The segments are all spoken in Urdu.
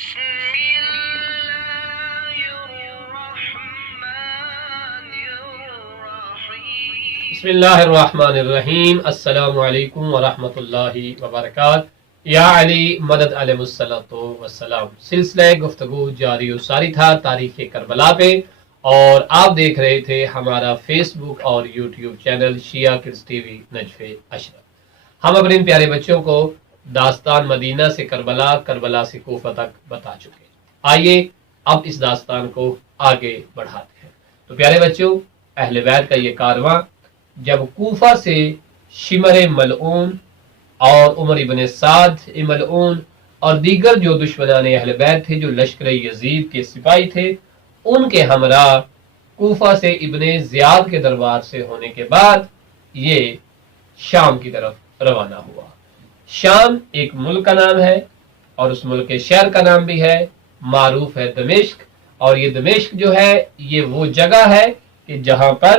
بسم اللہ الرحمن الرحیم۔ السلام علیکم ورحمۃ اللہ وبرکاتہ۔ یا علی مدد علیہ السلام۔ سلسلہ گفتگو جاری و ساری تھا تاریخ کربلا پہ، اور آپ دیکھ رہے تھے ہمارا فیس بک اور YouTube channel Shia kids TV Najaf Ashraf. ہم اپنے ان پیارے بچوں کو داستان مدینہ سے کربلا، کربلا سے کوفہ تک بتا چکے۔ آئیے اب اس داستان کو آگے بڑھاتے ہیں۔ تو پیارے بچوں، اہل بیت کا یہ کارواں جب کوفہ سے شمر ملعون اور عمر ابن سعد ملعون اور دیگر جو دشمنان اہل بیت تھے، جو لشکر یزید کے سپاہی تھے، ان کے ہمراہ کوفہ سے ابن زیاد کے دربار سے ہونے کے بعد یہ شام کی طرف روانہ ہوا۔ شام ایک ملک کا نام ہے، اور اس ملک کے شہر کا نام بھی ہے، معروف ہے دمشق۔ اور یہ دمشق جو ہے، یہ وہ جگہ ہے کہ جہاں پر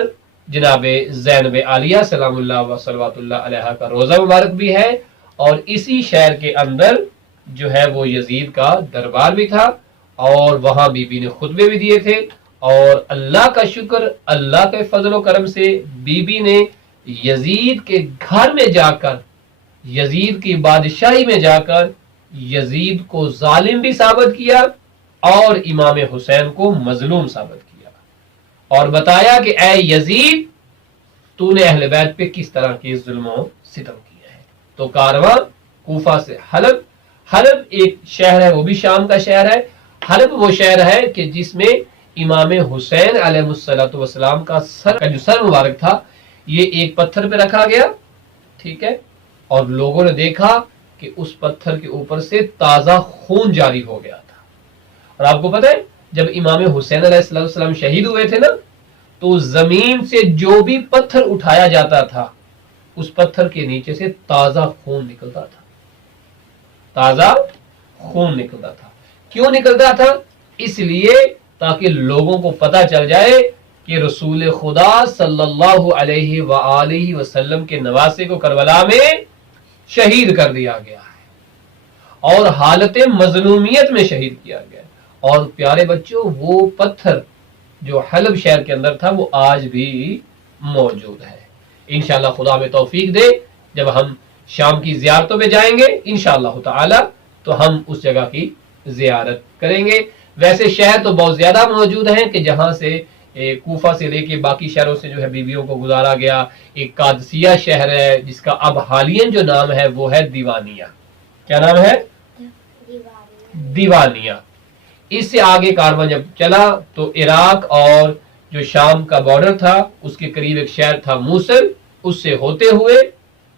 جناب زینب عالیہ سلام اللہ و صلوات اللہ علیہ کا روزہ مبارک بھی ہے، اور اسی شہر کے اندر جو ہے وہ یزید کا دربار بھی تھا، اور وہاں بی بی نے خطبے بھی دیے تھے۔ اور اللہ کا شکر، اللہ کے فضل و کرم سے بی بی نے یزید کے گھر میں جا کر، یزید کی بادشاہی میں جا کر یزید کو ظالم بھی ثابت کیا اور امام حسین کو مظلوم ثابت کیا، اور بتایا کہ اے یزید، تو نے اہل بیت پہ کس طرح کے ظلم و ستم کیا ہے۔ تو کارواں کوفہ سے حلب، حلب ایک شہر ہے، وہ بھی شام کا شہر ہے۔ حلب وہ شہر ہے کہ جس میں امام حسین علیہ السلام کا جو سر مبارک تھا، یہ ایک پتھر پہ رکھا گیا، ٹھیک ہے، اور لوگوں نے دیکھا کہ اس پتھر کے اوپر سے تازہ خون جاری ہو گیا تھا۔ اور آپ کو پتہ ہے جب امام حسین علیہ السلام شہید ہوئے تھے نا، تو زمین سے جو بھی پتھر اٹھایا جاتا تھا، اس پتھر کے نیچے سے تازہ خون نکلتا تھا، تازہ خون نکلتا تھا۔ کیوں نکلتا تھا؟ اس لیے تاکہ لوگوں کو پتہ چل جائے کہ رسول خدا صلی اللہ علیہ وآلہ وسلم کے نواسے کو کربلا میں شہید کر دیا گیا ہے، اور حالت مظلومیت میں شہید کیا گیا ہے۔ اور پیارے بچوں، وہ پتھر جو حلب شہر کے اندر تھا، وہ آج بھی موجود ہے۔ انشاءاللہ خدا ہمیں توفیق دے، جب ہم شام کی زیارتوں میں جائیں گے انشاءاللہ تعالی، تو ہم اس جگہ کی زیارت کریں گے۔ ویسے شہر تو بہت زیادہ موجود ہیں کہ جہاں سے کوفہ سے لے کے باقی شہروں سے جو ہے بیویوں کو گزارا گیا۔ ایک قادسیہ شہر ہے جس کا اب حالیاً جو نام ہے وہ ہے دیوانیہ۔ کیا نام ہے؟ دیوانیہ۔ اس سے آگے کارواں جب چلا تو عراق اور جو شام کا بارڈر تھا، اس کے قریب ایک شہر تھا موصل، اس سے ہوتے ہوئے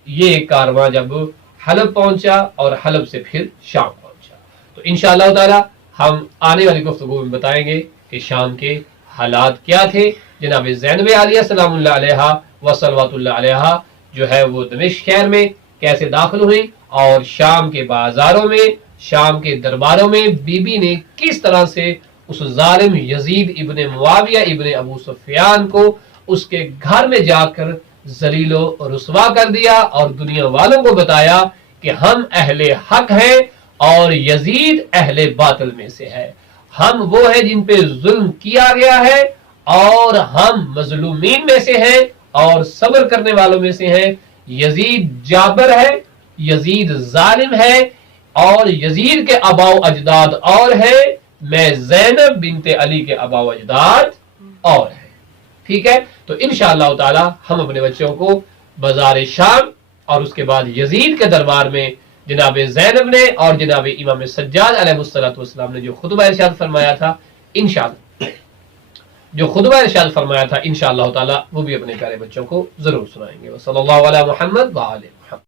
یہ کارواں جب حلب پہنچا، اور حلب سے پھر شام پہنچا۔ تو انشاءاللہ تعالی ہم آنے والی گفتگو میں بتائیں گے کہ شام کے حالات کیا تھے۔ جناب زینب عالیہ سلام اللہ علیہ و صلوات اللہ علیہ جو ہے وہ دمشق شہر میں کیسے داخل ہوئی، اور شام کے بازاروں میں، شام کے درباروں میں بی بی نے کس طرح سے اس ظالم یزید ابن معاویہ ابن ابو سفیان کو اس کے گھر میں جا کر ذلیل و رسوا کر دیا، اور دنیا والوں کو بتایا کہ ہم اہل حق ہیں اور یزید اہل باطل میں سے ہے۔ ہم وہ ہیں جن پہ ظلم کیا گیا ہے، اور ہم مظلومین میں سے ہیں اور صبر کرنے والوں میں سے ہیں۔ یزید جابر ہے، یزید ظالم ہے، اور یزید کے آباء و اجداد اور ہے، میں زینب بنت علی کے آباء و اجداد اور ہے۔ ٹھیک ہے، تو انشاءاللہ تعالی ہم اپنے بچوں کو بازار شام اور اس کے بعد یزید کے دربار میں جناب زینب نے اور جناب امام سجاد علیہ السلام نے جو خطبہ ارشاد فرمایا تھا، انشاءاللہ تعالی وہ بھی اپنے پیارے بچوں کو ضرور سنائیں گے۔ صلی اللہ علیہ محمد وآلہ محمد۔